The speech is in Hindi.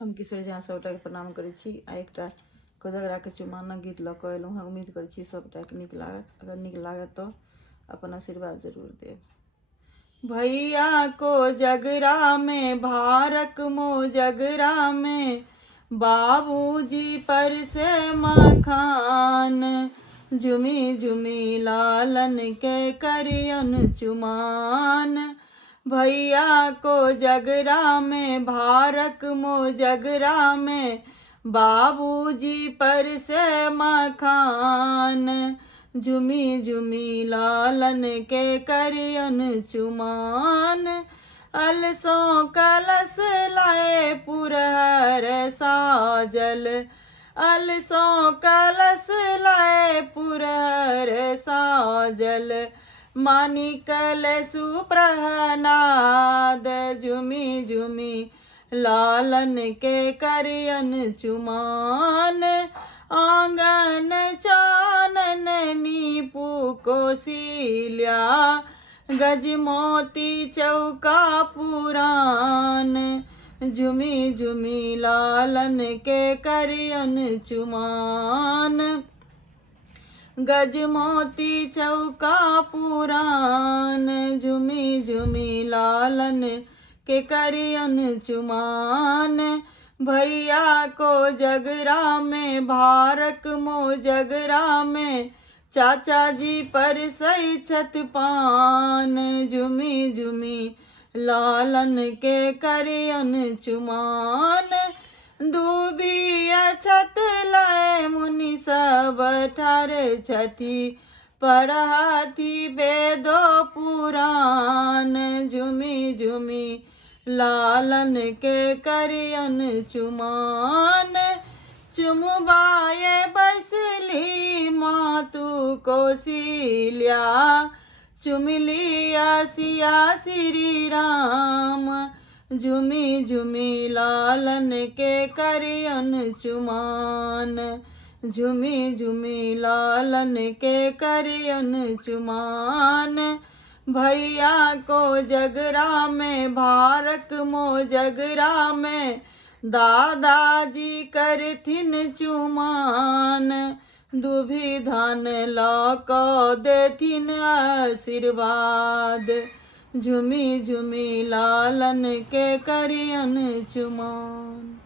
हम किशोर झा सबटा के प्रणाम करै छी आ एकटा कोजगरा के चुमाना गीत लऽ कऽ एलहुँ हँ। उम्मीद करै छी सबटा के नीक लागत। अगर नीक लागत तो अपन आशीर्वाद जरूर देब। भैया को जगरा में भारक मो जगरा में बाबूजी पर से मखान झुमी झुमी लालन के करियन चुमान। भैया को जगरा में भारक मो जगरा में बाबूजी पर से मखान झुमी झुमी लालन के करियन चुमान। अलसों कलश लाए पुरहर साजल अलसों कलश लाए पुरहर साजल मानिकल सुप्रहनाद झुमी झुमी लालन के करियन चुमान। आंगन चानन नीपू कोसिल्या गजमोती चौका पुरान झुमी झुमी लालन के करियन चुमान। गजमोती चौका पुरान झुमी झुमी लालन के करियन चुमान। भैया को जगरा में भारक मो जगरा में चाचा जी पर सही छत पान झुमी झुमी लालन के करियन चुमान। दूबिया छत लाए मुनि सब ठार छथि पढ़ाथी वेदो पुराण झुमी झुमी लालन के करियन चुमान। चुमबाए बसली मातु कौशल्या चुमलिया सिया श्री राम झुमी झुमी लालन के करियन चुमान। झुमी झुमी लालन के करियन चुमान। भैया को जगरा में भारक मो जगरा में दादाजी करथिन चुमान दुभी धान लौक देथिन आशीर्वाद झुमी झुमी लालन के करियन चुमान।